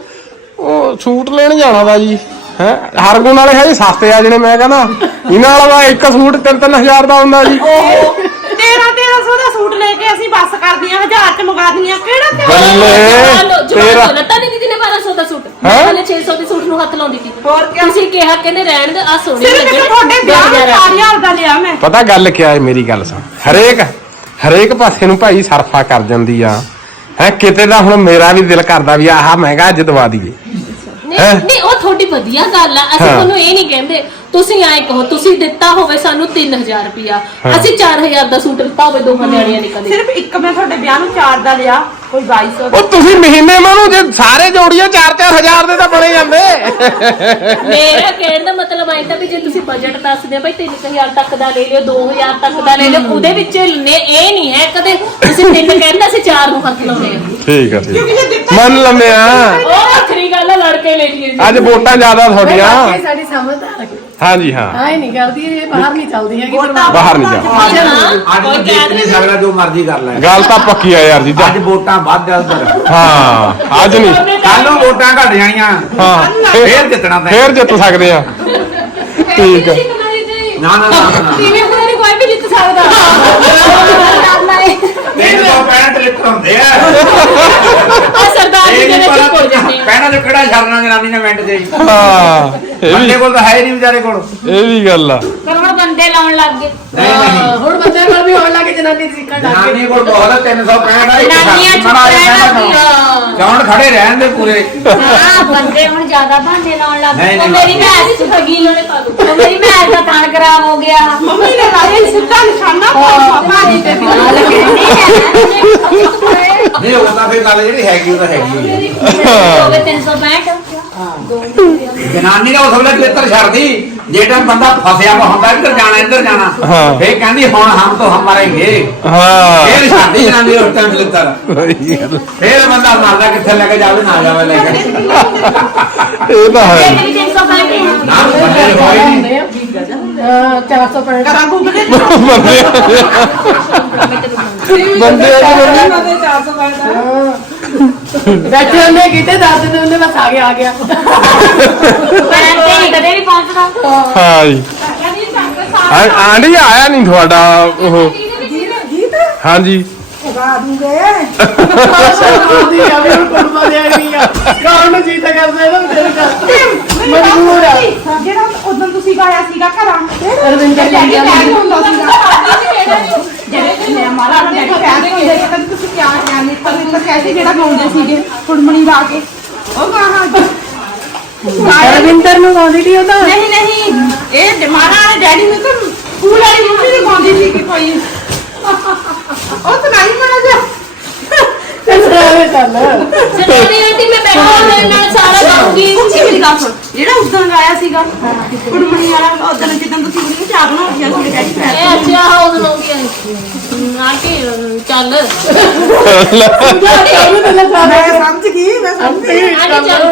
S2: ਉਹ ਸੂਟ ਲੈਣ ਜਾਣਾ ਦਾ ਜੀ। ਹੈ? ਹਰਗੁਣ ਵਾਲੇ ਹਜੇ ਸਸਤੇ ਆ ਜਣੇ ਮੈਂ ਕਹਿੰਦਾ। ਇਹਨਾਂ ਵਾਲਾ ਤਾਂ ਇੱਕ ਸੂਟ 3-3000 ਦਾ ਹੁੰਦਾ ਜੀ।
S6: ਤੇਰਾ 1300 ਦਾ ਸੂਟ ਲੈ ਕੇ ਅਸੀਂ ਬੱਸ ਕਰਦੀਆਂ ਹਜ਼ਾਰ ਚ ਮੰਗਾ ਦਿੰਦੀਆਂ। ਕਿਹੜਾ ਤੇ
S2: ਬੱਲੇ ਤੇਰਾ
S1: ਤੇਰਾ ਲੱਤਾ ਦੀਦੀ ਨੇ 1200 ਦਾ ਸੂਟ।
S2: ਹੈਂ?
S1: ਮੈਂ ਹਲੇ 600 ਦੇ ਸੂਟ ਨੂੰ ਹੱਥ ਲਾਉਂਦੀ ਸੀ।
S6: ਹੋਰ ਕਿਆ?
S1: ਤੁਸੀਂ ਕਿਹਾ ਕਹਿੰਦੇ ਰਹਿਣ ਦੇ ਆ ਸੋਹਣੇ
S6: ਸਿਰਫ ਇੱਕ ਤੁਹਾਡੇ ਵਿਆਹ ਨੂੰ 4000 ਦਾ ਲਿਆ ਮੈਂ।
S2: ਪਤਾ ਗੱਲ ਕੀ ਹੈ ਮੇਰੀ ਗੱਲ ਸੁਣ। ਹਰੇਕ ਹਰੇਕ ਪਾਸੇ ਨੂੰ ਭਾਈ ਸਰਫਾ ਕਰ ਜਾਂਦੀ ਆ। ਹੈ ਕਿਤੇ ਦਾ ਹੁਣ ਮੇਰਾ ਵੀ ਦਿਲ ਕਰਦਾ ਵੀ ਆਹ ਮਹਿੰਗਾ ਅੱਜ ਦਵਾ ਦਈਏ।
S1: ਨਹੀਂ
S2: ਹੈਂ?
S1: ਨਹੀਂ ਉਹ ਤੁਹਾਡੀ ਵਧੀਆ ਗੱਲ ਆ ਅਸੀਂ
S2: ਹਾਂ।
S1: ਤੁਹਾਨੂੰ ਇਹ ਨਹੀਂ ਕਹਿੰਦੇ ਤੁਸੀਂ ਐਂ ਕਹੋ ਤੁਸੀਂ ਦਿੱਤਾ ਹੋਵੇ ਸਾਨੂੰ 3000 ਰੁਪਿਆ
S2: ਹਾਂ।
S1: ਅਸੀਂ 4000 ਦਾ ਸੂਟ ਦਿੱਤਾ ਹੋਵੇ ਦੋਹਾਂ ਨਿਆਣੀਆਂ ਨੇ ਕਦੇ।
S6: ਸਿਰਫ ਇੱਕ ਮੈਂ ਤੁਹਾਡੇ ਵਿਆਹ ਨੂੰ 4 ਦਾ ਲਿਆ ਕੋਈ 2200 ਦਾ।
S2: ਉਹ ਤੁਸੀਂ ਮਹੀਨੇ ਮਾਨੂੰ ਜੇ ਸਾਰੇ ਜੋੜੀਏ 4-4000 ਦੇ ਤਾਂ ਬਣੇ ਜਾਂਦੇ।
S1: ਮੇਰਾ ਕਹਿਣ ਦਾ ਮਤਲਬ ਆਇਆ ਤਾਂ ਵੀ ਜੇ ਤੁਸੀਂ ਬਜਟ ਦੱਸਦੇ ਆ ਭਾਈ 3000 ਤੱਕ ਦਾ ਲੈ ਲਿਓ 2000 ਤੱਕ ਦਾ ਲੈ ਲਿਓ ਉਹਦੇ ਵਿੱਚ ਨੇ ਇਹ ਨਹੀਂ ਹੈ ਕਦੇ ਤੁਸੀਂ ਤਿੰਨ ਕਹਿੰਦਾ ਅਸੀਂ ਚਾਰ ਨੂੰ ਹੱਥ ਲਾਉਣੇ ਆ
S2: ਠੀਕ ਆ। ਠੀਕ ਮੰਨ ਲੰਮਿਆ
S1: ਉਹ ਵੱਖਰੀ ਗੱਲ ਆ ਲੜ ਕੇ ਲੈ ਲਈਏ।
S2: ਅੱਜ ਵੋਟਾਂ ਜ਼ਿਆਦਾ ਤੁਹਾਡੀਆਂ।
S4: ਸਾਡੀ ਸਮਝ ਆ।
S2: ਹਾਂਜੀ ਹਾਂ।
S4: ਆਏ ਨਹੀਂ ਕਰਦੀ ਇਹ ਬਾਹਰ ਨਹੀਂ ਚੱਲਦੀ ਹੈਗੀ
S2: ਬਾਹਰ ਨਹੀਂ ਜਾ।
S5: ਅੱਜ ਦੇਖ ਨਹੀਂ ਸਕਦਾ ਜੋ ਮਰਜ਼ੀ ਕਰ ਲੈ।
S2: ਗੱਲ ਤਾਂ ਪੱਕੀ ਆ ਯਾਰ ਜੀਜਾ
S5: ਅੱਜ ਵੋਟਾਂ ਵੱਧ ਆ ਉਧਰ।
S2: ਹਾਂ ਅੱਜ ਨਹੀਂ
S5: ਕੱਲ ਨੂੰ ਵੋਟਾਂ ਘਟ ਜਾਣੀਆਂ।
S2: ਹਾਂ
S5: ਫੇਰ ਜਿੱਤਣਾ ਤੈਂ।
S2: ਫੇਰ ਜਿੱਤ ਸਕਦੇ ਆ। ਠੀਕ ਆ।
S5: ਨਾ ਨਾ ਨਾ ਨਾ
S1: ਟੀਵੀ ਕੋਈ ਵੀ ਜਿੱਤ ਸਕਦਾ?
S5: 365 ਲਿਟਰ ਹੁੰਦੇ ਆ।
S1: ਆ ਸਰਦਾਰ ਜੀ
S5: ਇਹ
S1: ਦੇ
S5: ਨਹੀਂ
S1: ਵਿੱਚ ਕੋਲ
S5: ਪਤਾ
S1: ਜਾਂਦੇ ਆ
S5: ਪਹਿਲਾਂ ਤੇ ਕਿਹੜਾ ਛੱਡਣਾ ਜਨਾਨੀ ਨੇ ਮਿੰਟ ਦੇ
S2: ਹਾਂ ਇਹ
S5: ਬੰਦੇ
S2: ਵੀ
S5: ਕੋਲ ਤਾਂ ਹੈ ਹੀ ਨਹੀਂ ਵਿਚਾਰੇ ਕੋਲ।
S2: ਇਹ ਵੀ ਗੱਲ ਆ।
S1: ਪਰ ਹੁਣ ਬੰਦੇ ਲਾਉਣ ਲੱਗ ਗਏ।
S5: ਨਹੀਂ ਨਹੀਂ।
S4: ਹੁਣ ਬੰਦੇ ਕੋਲ ਵੀ ਹੋਣ ਲੱਗੇ ਜਨਾਨੀ ਦੀ ਸਿੱਖਣ ਲੱਗ
S5: ਜਨਾਨੀ ਕੋਲ ਬਹੁਤ 365 ਆ ਇੱਕ
S1: ਜਨਾਨੀਆਂ
S5: ਸਾਥੀ ਬਣਾ
S1: ਚੁੱਪ ਰਹਿਣ
S5: ਲੈਣਾ
S1: ਲੱਗ
S5: ਕੌਣ ਖੜੇ ਰਹਿਣ ਦੇ ਪੂਰੇ।
S7: ਹਾਂ ਬੰਦੇ ਹੁਣ ਜ਼ਿਆਦਾ ਭਾਂਡੇ ਲਾਉਣ ਲੱਗ
S5: ਨਹੀਂ
S7: ਪਏ
S5: ਨਹੀਂ।
S7: ਮੇਰੀ
S1: ਲੋਨੇ ਪਾ ਦੂੰ
S7: ਉਹ ਮੇਰੀ ਮੈਚ ਦਾ ਤਣ ਖਰਾਬ ਹੋ ਗਿਆ।
S6: ਮੰਮੀ ਨੇ ਲਾਇਆ ਸਿੱਧਾ ਨਿਸ਼ਾਨਾ ਪਾਪਾ ਜੀ ਤੇ
S5: ਨਹੀਂ ਉਹ ਤਾਂ ਫਿਰ ਗੱਲ ਜਿਹੜੀ ਹੈਗੀ ਉਹ ਤਾਂ ਹੈਗੀ ਹੋਈ ਹੈ
S7: ਹੋਵੇ 365
S5: ਜਨਾਨੀ ਦਾ ਉਸ ਵੇਲੇ ਚਿੱਤਰ ਛੱਡਦੀ ਜੇ ਟਾਈਮ ਬੰਦਾ ਫਸਿਆ ਵਾ ਹੁੰਦਾ ਇੱਧਰ ਜਾਣਾ ਇੱਧਰ ਜਾਣਾ।
S2: ਹਾਂ।
S5: ਫੇਰ ਕਹਿੰਦੀ ਹੁਣ ਹਮ ਤੋਂ ਹਮ ਮਰੇਂਗੇ।
S2: ਹਾਂ।
S5: ਫੇਰ ਛੱਡਦੀ ਜਨਾਨੀ ਉਸ ਟਾਈਮ ਚਿੱਤਰ
S2: ਸਹੀ ਗੱਲ।
S5: ਫੇਰ ਬੰਦਾ ਮਰਦਾ ਕਿੱਥੇ ਲੈ ਕੇ ਜਾਵੇ ਨਾ ਜਾਵੇ ਲੈ ਕੇ।
S2: ਇਹ ਤਾਂ ਹੈ।
S7: ਮੇਰੀ 365
S5: ਨਾ ਬੰਦੇ ਹੋਈ ਨਹੀਂ
S4: ਹਾਂ 465
S6: ਕਰਾਂ ਗੁੱਗਲੇ
S2: ਬੰਦੇ ਬੰਦੇ ਆ ਜੀ ਬੰਦੇ?
S4: ਉਹਨਾਂ ਦੇ 465 ਬੈਠੇ ਹੁੰਦੇ ਕਿਤੇ ਦੱਸ ਦਿੰਦੇ ਹੁੰਦੇ ਬਸ ਆ ਗਿਆ ਆ ਗਿਆ।
S7: ਨਹੀਂ ਕਦੇ ਵੀ ਪਹੁੰਚਦਾ
S2: ਹਾਂ ਜੀ। ਆਂ- ਆਂਢੀ ਆਇਆ ਨਹੀਂ ਤੁਹਾਡਾ ਉਹ। ਹਾਂਜੀ
S4: ਦੀ ਆ ਵੀ ਕੁੜਮਾ ਦੇ ਨਹੀਂ ਆ ਕੌਣ ਨੂੰ ਜੀਤਾ ਕਰਦਾ ਇਹਦਾ ਤੇਰੇ ਕਰ ਮਜਬੂਰ ਆ।
S6: ਜਿਹੜਾ ਤੁਸੀਂ ਗਾਇਆ ਸੀਗਾ ਘਰਾਂ।
S4: ਅਰਵਿੰਦਰ
S6: ਡੈਡੀ
S4: ਜੀ
S6: ਬੈਠ ਹੁੰਦਾ ਸੀਗਾ। ਜਿਹੜੇ ਮੈਂ ਮਾਰਾ ਡੈਡੀ ਬੈਠ ਹੁੰਦੇ ਸੀ ਕਦੇ ਤੁਸੀਂ ਕਿਆ ਕਿਆ ਨਿੱਤਰ ਨਿੱਤਰ ਕੈਸੇ ਜਿਹੜਾ ਗਾਉਂਦੇ ਸੀਗੇ ਕੁੜਮਣੀ ਲਾ ਕੇ। ਉਹ ਗਾਣਾ
S4: ਅਰਵਿੰਦਰ ਨੂੰ ਗਾਉਂਦੀ ਸੀ ਉਹ ਤਾਂ।
S6: ਨਹੀਂ ਨਹੀਂ ਇਹ ਮਾਰਾ ਵਾਲੇ ਡੈਡੀ ਨੂੰ ਤਾਂ ਸਕੂਲ ਵਾਲੀ ਮੰਮੀ ਨੇ ਗਾਉਂਦੀ ਸੀ ਕਿ ਕੋਈ। ਉਹ ਤਾਂ ਨਹੀਂ ਮਨਾ ਜਾ
S4: ਚੱਲ
S1: ਆਂਟੀ ਮੈਂ ਬੈਠਾ ਮੇਰੇ ਨਾਲ ਸਾਰਾ ਗਾਉਂਗੀ
S6: ਤੁਸੀਂ ਮੇਰੀ ਗੱਲ ਸੁਣ। ਜਿਹੜਾ ਉਦੋਂ ਗਾਇਆ ਸੀਗਾ ਕੁੜਮਣੀ ਵਾਲਾ ਉਦੋਂ ਜਦੋਂ ਤੁਸੀਂ ਕੁੜੀ ਚਾਹ ਬਣਾਉਂਦੀਆਂ ਸੀ ਡੈਡੀ ਬੈਠ
S1: ਇਹ ਅੱਛਾ ਹੋ? ਗਾਉਂਗੀ ਆਂਟੀ ਚੱਲ।
S6: ਮੈਂ ਸਮਝ ਗਈ ਮੈਂ ਸਮਝ ਗਈ।
S1: ਆਂਟੀ ਚੱਲ।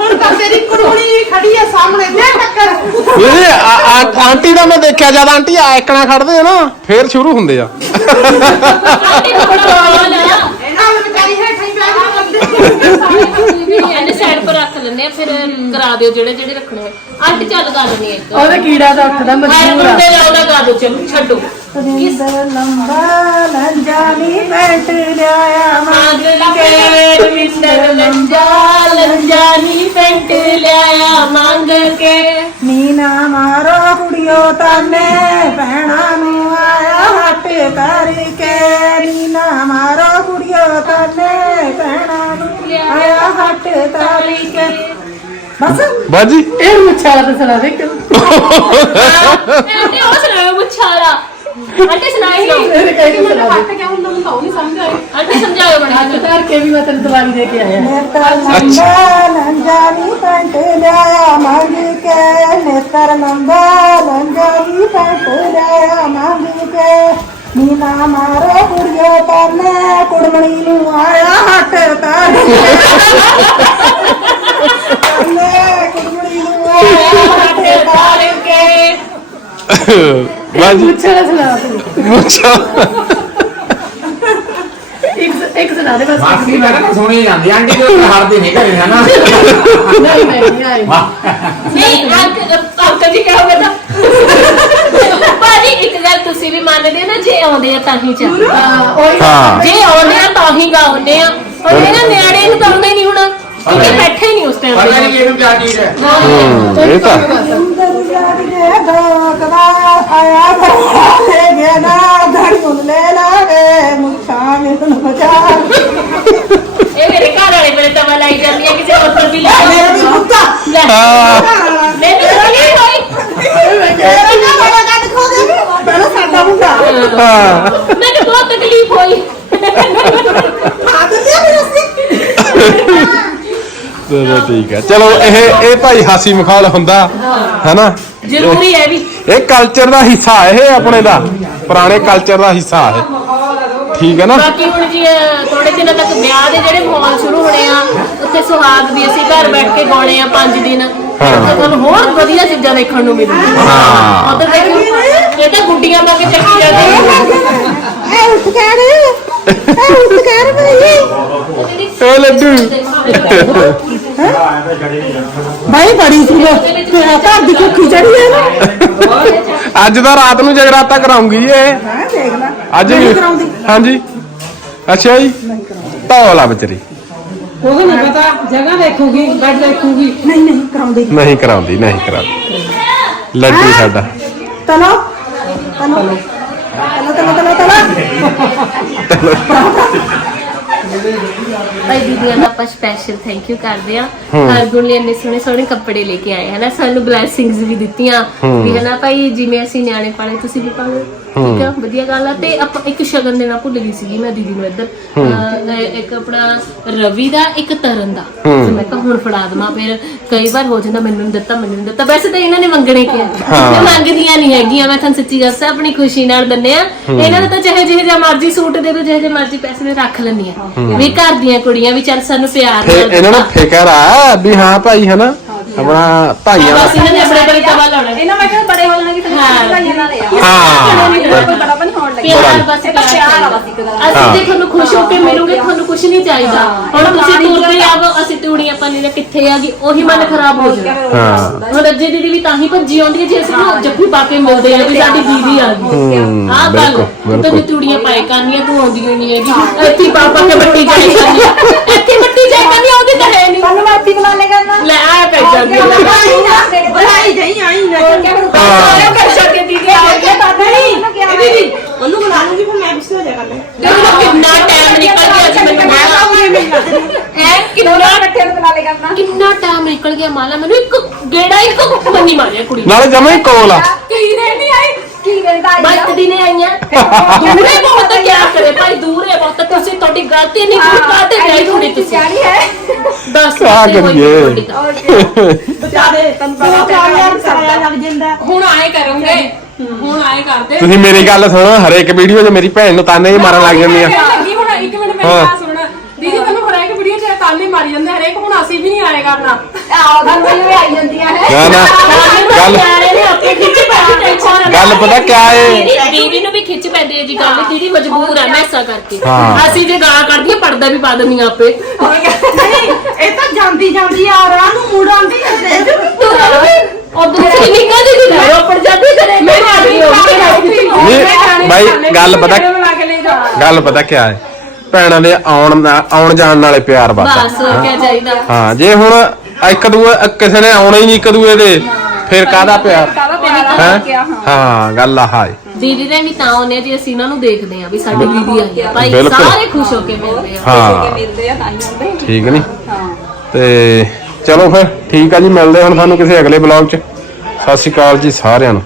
S6: ਹੁਣ ਤਾਂ ਤੇਰੀ ਕੁੜਮਣੀ ਖੜੀ ਆ ਸਾਹਮਣੇ ਦੇ ਟੱਕਰ
S2: ਇਹ ਆ- ਆ- ਆਂਟੀ ਦਾ ਮੈਂ ਦੇਖਿਆ ਜਦ ਆਂਟੀ ਆ ਇਕਣਾ ਖੜਦੇ ਆ ਨਾ ਫੇਰ ਸ਼ੁਰੂ ਹੁੰਦੇ ਆ।
S1: ਆਂਟੀ ਨੂੰ ਬੜਾ ਹਾਲ ਆ
S6: ਇਹਨਾਂ ਨੂੰ ਵਿਚਾਰੀ ਹੈ ਠਈ ਬੈਠ
S1: ਇਹਨੇ ਸਾਈਡ ਪਰ ਰੱਖ ਲੈਣੇ ਆ ਫਿਰ ਕਰਾ ਦਿਓ ਜਿਹੜੇ ਜਿਹੜੇ ਰੱਖਣੇ ਆ ਆਂਟੀ ਚੱਲ ਕਰ ਲੈਣੀ ਇੱਕ।
S4: ਉਹਦੇ ਕੀੜਾ ਦਾ ਉੱਠਦਾ ਮਜਬੂਰ ਆ
S1: ਮੁੰਡੇ ਲਾਉਣਾ ਗਾ ਸੁਣਾ ਦੋ ਚਲੋ ਛੱਡੋ।
S3: ਤਵਿੰਦਰ ਲੰਬਾ ਲੰਜਾਨੀ ਪੈਂਟ ਲਿਆਇਆ
S1: ਮੰਗ ਕੇ। ਰਵਿੰਦਰ ਲੰਜਾ ਲੰਜਾ ਨੀ ਪੈਂਟ ਲਿਆਇਆ ਮੰਗ ਕੇ।
S3: ਮੀਨਾ ਮਾਰੋ ਕੁੜੀਓ ਤਾਨੇ ਭੈਣਾ ਨੂੰ ਆਇਆ ਹੱਟ ਕਰਕੇ। ਮੀਨਾ ਮਾਰੋ ਕੁੜੀਓ ਤਾਨੇ ਭੈਣਾ ਨੂੰ ਆਇਆ ਹੱਟ ਕਰਕੇ। ਬਸ।
S2: ਬਾਜੀ।
S4: ਇਹ ਮੁੱਛਾਂ ਦਾ ਸੁਣਾ ਦੇ ਕਿਉਂ
S1: ਉਹ ਸੁਣਾਓ ਮੁੱਛਾਰਾ ਆਂਟੀ ਸੁਣਾਈ
S4: ਇਹਨੇ ਕਹੀ ਤਾਂ ਸੁਣਾ ਦੇ।
S6: ਕਿਆ ਹੁੰਦਾ ਮੈਨੂੰ ਤਾਂ ਨਹੀਂ ਸਮਝ ਆਈ।
S1: ਆਂਟੀ ਸਮਝਾਓ ਬੜਾ।
S4: ਹੱਥ ਧਰ ਕੇ ਵੀ ਮੈਂ ਤੈਨੂੰ ਦਵਾਈ ਦੇ ਕੇ ਆਇਆ।
S3: ਨੇਤਰ ਲੰਬਾ ਲੰਜਾਨੀ ਪੈਂਟ ਲਿਆਇਆ ਮੰਗ ਕੇ ਨੇਤਰ ਲੰਬਾ ਲੰਜਾਨੀ ਪੈਂਟ ਲਿਆਇਆ ਮੰਗ ਕੇ ਮੀਨਾ ਮਾਰੋ ਕੁੜੀਓ ਤਾਨੇ ਕੁੜਮਣੀ ਨੂੰ ਆਇਆ ਹੱਟ ਤਾਨੇ ਕੁੜਮਣੀ ਨੂੰ ਆਇਆ ਹੱਟ ਕਰਕੇ
S2: ਬਾਜੀ।
S4: ਮੁੱਛਾਂ ਦਾ ਸੁਣਾ ਤੂੰ
S2: ਮੁੱਛਾਂ।
S4: ਇੱਕ ਇੱਕ ਸੁਣਾ ਦੇ ਬਸ।
S5: ਮਾਸੀ ਮੈਂ ਤਾਂ ਸੁਣੀ ਜਾਂਦੀ ਆਂਟੀ ਦੇ ਉੱਤੇ ਹਰਦੀ ਨਹੀਂ ਕਰੀ ਨਾ?
S4: ਨਹੀਂ ਮੈਂ ਨਹੀਂ ਆਈ
S1: ਨਹੀਂ ਅੰਕ ਅੰਕਲ ਜੀ ਕਹੋਗੇ ਤਾਂ ਭਾਜੀ ਇੱਕ ਗੱਲ ਤੁਸੀਂ ਵੀ ਮੰਨਦੇ ਨਾ ਜੇ ਆਉਂਦੇ ਆ ਤਾਂ ਹੀ ਚੱਲਦਾ
S4: ਹਾਂ ਉਹੀ
S2: ਹਾਂ।
S1: ਜੇ ਆਉਂਦੇ ਆ ਤਾਂ ਹੀ ਗਾਉਂਦੇ ਆ। ਇਹਨਾਂ ਨਿਆਣੇ ਨੂੰ ਤਾਂ ਨਹੀਂ ਹੋਣਾ। ਕਿਉਂਕਿ ਬੈਠੇ ਹੀ ਨਹੀਂ ਉਸ ਟਾਈਮ
S5: ਪਤਾ ਨਹੀਂ ਇਹਨੂੰ ਕਿਆ ਚੀਜ਼ ਹੈ?
S2: ਹੂੰ, ਇਹ ਤਾਂ
S1: ਇਹ ਮੇਰੇ ਘਰ ਵਾਲੇ ਮੇਰੇ ਤਵਾ ਲਾਈ ਜਾਂਦੀ ਹੈ ਕਿਸੇ ਹੋਰ ਵੀ ਲਾ
S3: ਮੇਰਾ ਵੀ ਕੁੱਤਾ
S1: ਲੈ।
S2: ਹਾਂ।
S1: ਮੈਨੂੰ ਤਾਂ ਨਹੀਂ ਹੋਈ
S3: ਮੇਰਾ ਨਾ ਬੜਾ ਕੱਟ ਖੋ ਦੇ ਪਹਿਲਾਂ ਸਾਡਾ ਮੁੰਡਾ
S2: ਹਾਂ
S1: ਮੈਨੂੰ ਬਹੁਤ ਤਕਲੀਫ ਹੋਈ
S3: ਆ ਦਿੰਦੇ ਆ ਫਿਰ ਅਸੀਂ
S2: ਚਲੋ ਠੀਕ ਹੈ ਚਲੋ ਇਹ ਇਹ ਭਾਈ ਹਾਸੀ ਮਖੌਲ ਹੁੰਦਾ ਹੈਨਾ?
S1: ਜ਼ਰੂਰੀ ਹੈ ਵੀ।
S2: ਇਹ ਕਲਚਰ ਦਾ ਹਿੱਸਾ ਹੈ ਇਹ ਆਪਣੇ ਦਾ। ਪੁਰਾਣੇ ਕਲਚਰ ਦਾ ਹਿੱਸਾ ਹੈ। ਠੀਕ ਹੈ ਨਾ?
S1: ਬਾਕੀ ਹੁਣ ਜੀ ਥੋੜੇ ਦਿਨਾਂ ਤੱਕ ਵਿਆਹ ਦੇ ਜਿਹੜੇ ਮਾਹੌਲ ਸ਼ੁਰੂ ਹੋਣੇ ਆ ਉੱਥੇ ਸੁਹਾਗ ਵੀ ਅਸੀਂ ਘਰ ਬੈਠ ਕੇ ਗਾਉਣੇ ਆ 5 ਦਿਨ। ਉੱਥੇ ਤੁਹਾਨੂੰ ਹੋਰ ਵਧੀਆ ਚੀਜ਼ਾਂ ਦੇਖਣ ਨੂੰ ਮਿਲਣਗੀਆਂ।
S2: ਹਾਂ।
S1: ਉਧਰ ਦੇਖੋ ਇਹ ਤਾਂ ਗੁੱਡੀਆਂ ਪਾ ਕੇ ਚੱਕੀ ਜਾਂਦੇ
S3: ਐ ਉੱਠ ਕਰ ਐ ਉੱਠ ਕਰ ਬਈ
S2: ਓ ਲੱਡੂ।
S3: ਭਾਈ ਬੜੀ ਸੀ ਤੇਰਾ ਘਰ ਦੀ ਕੁੱਖੀ ਚੜੀ ਹੈ ਨਾ।
S2: ਅੱਜ ਤਾਂ ਰਾਤ ਨੂੰ ਜਗਰਾਤਾ ਕਰਾਉਂਗੀ ਜੀ ਇਹ।
S3: ਮੈਂ ਦੇਖ ਲੈ।
S2: ਅੱਜ ਵੀ ਹਾਂਜੀ। ਅੱਛਾ ਜੀ। ਧੌਲਾ ਵਿਚਾਰੀ
S4: ਉਹ ਨਹੀਂ ਪਤਾ। ਜਗ੍ਹਾ ਦੇਖੂਗੀ ਬੈੱਡ ਦੇਖੂਗੀ।
S3: ਨਹੀਂ ਨਹੀਂ ਕਰਾਉਂਦੇ।
S2: ਨਹੀਂ ਕਰਾਉਂਦੀ ਨਹੀਂ ਕਰਾਉਂਦੀ। ਲੱਡੂ ਸਾਡਾ।
S3: ਤਲੋ। ਤਲੋ। ਤਲੋ ਤਲੋ ਤਲੋ ਤਲੋ। <laughs>
S1: ਭਾਈ ਦੀਦੀਆਂ ਦਾ ਆਪਾਂ ਸਪੈਸ਼ਲ ਥੈਂਕ ਯੂ ਕਰਦੇ ਆ ਹਰਗੁਣ ਲਈ ਇੰਨੇ ਸੋਹਣੇ ਸੋਹਣੇ ਕੱਪੜੇ ਲੈ ਕੇ ਆਏ ਹਨਾ ਸਾਨੂੰ ਬਲੇਸਿੰਗਸ ਵੀ ਦਿੱਤੀਆਂ। ਵੀ ਹਨਾ ਭਾਈ ਜਿਵੇਂ ਅਸੀਂ ਨਿਆਣੇ ਪਾਲੇ ਤੁਸੀਂ ਵੀ ਪਾਲੋ। ਠੀਕ ਆ ਵਧੀਆ ਗੱਲ ਆ। ਤੇ ਆਪਾਂ ਇੱਕ ਸ਼ਗਨ ਦੇਣਾ ਭੁੱਲ ਗਈ ਸੀਗੀ ਮੈਂ ਦੀਦੀ ਨੂੰ ਇੱਧਰ। ਅਹ, ਇੱਕ ਆਪਣਾ ਰਵੀ ਦਾ ਇੱਕ ਤਰਨ ਦਾ। ਤੇ ਮੈਂ ਕਿਹਾ ਹੁਣ ਫੜਾ ਦਵਾਂ ਫਿਰ ਕਈ ਵਾਰ ਹੋ ਜਾਂਦਾ ਮੈਨੂੰ ਨਹੀਂ ਦਿੱਤਾ ਮੈਨੂੰ ਨਹੀਂ ਦਿੱਤਾ। ਵੈਸੇ ਤਾਂ ਇਹਨਾਂ ਨੇ ਮੰਗਣੇ ਕਿਹਾ ਮੈਂ ਮੰਗਦੀਆਂ ਨਹੀਂ ਹੈਗੀਆਂ ਮੈਂ ਤੁਹਾਨੂੰ ਸੱਚੀ ਦੱਸਾਂ ਆਪਣੀ ਖੁਸ਼ੀ ਨਾਲ ਦਿੰਨੇ ਆ। ਇਹਨਾਂ ਨੇ ਤਾਂ ਚਾਹੇ ਜਿਹੇ ਜਿਹਾ ਮਰਜ਼ੀ ਸੂਟ ਦੇ ਦੋ ਜਿਹੇ ਜਿਹੇ ਮਰਜ਼ੀ ਪੈਸੇ ਦੇ ਰੱਖ ਲੈਂਦੀਆਂ ਵੀ ਘਰ ਦੀਆਂ ਕੁੜੀਆਂ ਵੀ ਚੱਲ ਸਾਨੂੰ ਪਿਆਰ
S2: ਇਹਨਾਂ ਨੂੰ ਫਿਕਰ ਆ ਵੀ ਹਾਂ ਭਾਈ ਹਨਾ? ਆਪਣਾ ਭਾਈਆਂ
S1: ਬਸ ਇਹਨਾਂ ਨੇ ਆਪਣੇ ਕੋਲ ਤਵਾ ਲਾਉਣਾ।
S6: ਇਹਨਾਂ ਮੈਂ ਕਿਹਾ ਬੜੇ ਹੋ ਜਾਣਗੇ ਤਾਂ
S1: ਹਾਂ।
S6: ਭਾਈਆਂ ਨਾਲ ਆ
S2: ਹਾਂ।
S6: ਬੜਾ ਤਾਂ ਨਹੀਂ ਹੋਣ ਲੱਗਿਆ
S1: ਪਿਆਰ ਬਸ
S6: ਤਾਂ ਪਿਆਰ ਆ ਬਸ ਇੱਕ
S1: ਅਸੀਂ ਜੇ ਤੁਹਾਨੂੰ ਖੁਸ਼ ਹੋ ਕੇ ਮਿਲੂਗੇ ਤੁਹਾਨੂੰ ਕੁਝ ਨਹੀਂ ਚਾਹੀਦਾ। ਹੁਣ ਤੁਸੀਂ ਤੇ ਤੂੜੀਆਂ ਪਾਣੀ ਦੇ ਕਿੱਥੇ ਆ ਗਈ ਉਹੀ ਮਨ ਖਰਾਬ ਹੋ ਜਾਣਾ
S2: ਹਾਂ
S1: ਹੁਣ ਅੱਜੇ ਦੀਦੀ ਵੀ ਤਾਂ ਹੀ ਭੱਜੀ ਆਉਂਦੀ ਹੈ ਜੇ ਅਸੀਂ ਨਾ ਜੱਫੀ ਪਾ ਕੇ ਮਿਲਦੇ ਆ ਵੀ ਸਾਡੀ ਦੀਦੀ ਆ ਗਈ
S2: ਹੂੰ,
S1: ਆਹ ਗੱਲ
S2: ਬਿਲਕੁਲ,
S1: ਤੂੰ
S2: ਬਿਲਕੁਲ।
S1: ਚੂੜੀਆਂ ਪਾਏ ਕਰਨੀਆਂ ਤੂੰ ਆਉਂਦੀ ਹੋਈ ਨਹੀਂ ਹੈਗੀ ਇੱਥੇ ਹੀ ਪਾ ਪਾ ਕੇ ਮੱਟੀ ਜਾਈ ਕਰਨੀ ਇੱਥੇ ਮੱਟੀ ਜਾਈ ਕਰਨੀ ਆਉਂਦੀ ਤਾਂ ਹੈ ਨਹੀਂ
S3: ਤੈਨੂੰ ਮਾਤੀ ਬਣਾ ਲੈ ਕਰਨਾ
S1: ਲੈ ਆ ਪੈ ਜਾਂਦੀ ਹੈ
S6: ਬਣਾਈ ਜਾਈ ਆਈ ਨਾ
S1: ਸਾਰੇ ਕਰ ਸਕਦੇ ਦੀਦੀ ਆ
S6: ਨਹੀਂ ਦੀਦੀ ਉਹਨੂੰ ਬੁਲਾ ਲੂੰਗੀ ਫਿਰ ਮੈਂ ਗੁੱਸੇ ਹੋ ਜਾ ਕਰਨਾ।
S1: ਦੇਖੋ ਕਿੰਨਾ ਟਾਈਮ ਨਿਕਲ ਗਿਆ ਜੀ ਮੈਨੂੰ ਹੈ ਕਿੰਨਾ
S6: ਇਕੱਠੇ ਨੂੰ ਬੁਲਾ ਲੈ ਕਰਨਾ
S1: ਕਿੰਨਾ ਟਾਈਮ ਨਿਕਲ ਗਿਆ ਮਾਲਾ ਮੈਨੂੰ ਇੱਕ ਗੇੜਾ ਇੱਕ ਬੰਨੀ ਮਾਰਿਆ ਕੁੜੀ ਨੇ।
S2: ਨਾਲੇ ਜਮੇ ਹੀ ਕੋਲ ਆ।
S6: ਕੀ ਦੇ ਨਹੀਂ ਆਈ? ਕੀ ਦੇ ਤਾਂ
S1: ਬਸ ਦਿਨੇ ਆਈਆਂ। ਦੂਰੇ ਬਹੁਤ ਕਿਆ ਕਰੇ ਭਾਈ ਦੂਰੇ ਬਹੁਤ। ਤੁਸੀਂ ਤੁਹਾਡੀ ਗਲਤੀ ਨਹੀਂ ਕੋਈ ਕਾਤੇ ਗਈ ਕੁੜੀ ਤੁਸੀਂ?
S6: ਜਾਣੀ ਹੈ।
S1: ਦੱਸ
S2: ਕਿਆ
S1: ਕਿੱਥੇ ਹੋਈ
S2: ਕਰੀਏ?
S1: ਤੁਹਾਡੀ ਤਾਂ? <laughs>
S6: ਬਤਾ ਦੇ ਤੈਨੂੰ ਪਤਾ ਸਾਰਾ ਲੱਗ ਜਾਂਦਾ।
S4: ਹੁਣ ਆਏ ਕਰੋਗੇ। ਹੁਣ ਆਏ ਕਰਦੇ
S2: ਤੁਸੀਂ ਮੇਰੀ ਗੱਲ ਸੁਣੋ ਹਰੇਕ ਵੀਡੀਓ 'ਚ ਮੇਰੀ ਭੈਣ ਨੂੰ ਤਾਨੇ ਹੀ ਮਾਰਨ ਲੱਗ ਜਾਂਦੀਆਂ
S4: ਲੱਗੀ ਹੁਣ ਇੱਕ ਮਿੰਟ ਮੇਰੀ
S2: ਹਾਂ।
S4: ਗੱਲ ਸੁਣ ਦੀਦੀ ਤੈਨੂੰ ਹਰੇਕ ਵੀਡੀਓ 'ਚ ਤਾਨੇ ਮਾਰੀ ਜਾਂਦੇ ਹਰੇਕ ਹੁਣ ਅਸੀਂ ਵੀ ਨਹੀਂ ਆਏ ਕਰਨਾ
S6: ਆਹ ਗੱਲ ਵੀ ਆਈ ਜਾਂਦੀਆਂ ਹੈ
S2: ਨਾ ਨਾ ਗੱਲ
S1: ਨਿਆਣੇ ਨੇ ਆਪੇ ਖਿੱਚ ਪੈਂਦੀ ਟੈਨਸ਼ਨ
S2: ਗੱਲ ਪਤਾ ਕਿਆ ਏ
S1: ਦੀਦੀ ਦੀਦੀ ਨੂੰ ਵੀ ਖਿੱਚ ਪੈਂਦੀ ਹੈ ਜੀ ਗੱਲ ਦੀਦੀ ਮਜਬੂਰ ਹੈ ਮੈਸਾ ਕਰਕੇ
S2: ਹਾਂ।
S1: ਅਸੀਂ ਜੇ ਗਾਲਾਂ ਕੱਢਦੀਆਂ ਪਰਦਾ ਵੀ ਪਾ ਦਿੰਦੀਆਂ ਆਪੇ
S6: ਨਹੀਂ ਇਹ ਤਾਂ ਜਾਂਦੀ ਜਾਂਦੀ ਆ ਰਾਹ ਨੂੰ ਮੁੜ ਆਉਂਦੀ ਹੈ
S1: ਉਹ ਦੂਸਰੀ ਨਿਕਲ ਦੀ ਰੋਪੜ ਜਾਂਦੀ ਕਰੇ ਮੈਂ ਆ ਗਈ
S2: ਭਾਈ ਗੱਲ ਪਤਾ
S4: ਬਣਾ ਕੇ ਲੈ ਜਾ।
S2: ਗੱਲ ਪਤਾ ਕਿਆ ਹੈ? ਭੈਣਾਂ ਦੇ ਆਉਣ ਨਾ- ਆਉਣ ਜਾਣ ਨਾਲੇ ਪਿਆਰ ਵੱਧਦਾ।
S1: ਬਸ ਹੋਰ ਕਿਆ ਚਾਹੀਦਾ?
S2: ਹਾਂ ਜੇ ਹੁਣ ਇੱਕ ਦੂਏ ਕਿਸੇ ਨੇ ਆਉਣਾ ਹੀ ਨਹੀਂ ਇੱਕ ਦੂਏ ਦੇ ਫਿਰ ਕਾਹਦਾ ਪਿਆਰ?
S4: ਕਾਹਦਾ ਪਿਆਰ
S2: ਹੈ। ਹਾਂ? ਗੱਲ ਆ ਹਾਏ।
S1: ਦੀਦੀ ਦੇ ਵੀ ਤਾਂ ਆਉਂਦੇ ਆ ਜੀ ਅਸੀਂ ਇਹਨਾਂ ਨੂੰ ਦੇਖਦੇ ਆ ਵੀ ਸਾਡੀ ਦੀਦੀ ਆਈ ਆ। ਭਾਈ
S2: ਬਿਲਕੁਲ।
S1: ਸਾਰੇ ਖੁਸ਼ ਹੋ ਕੇ ਮਿਲਦੇ ਆ।
S2: ਹਾਂ।
S4: ਮਿਲਦੇ ਆ ਤਾਂ ਹੀ ਆਉਂਦੇ।
S2: ਠੀਕ ਨਹੀਂ? ਤੇ ਚਲੋ ਫਿਰ, ਠੀਕ ਆ ਜੀ, ਮਿਲਦੇ ਹੁਣ ਤੁਹਾਨੂੰ ਕਿਸੇ ਅਗਲੇ ਬਲੌਗ 'ਚ। ਸਤਿ ਸ਼੍ਰੀ ਅਕਾਲ ਜੀ ਸਾਰਿਆਂ ਨੂੰ।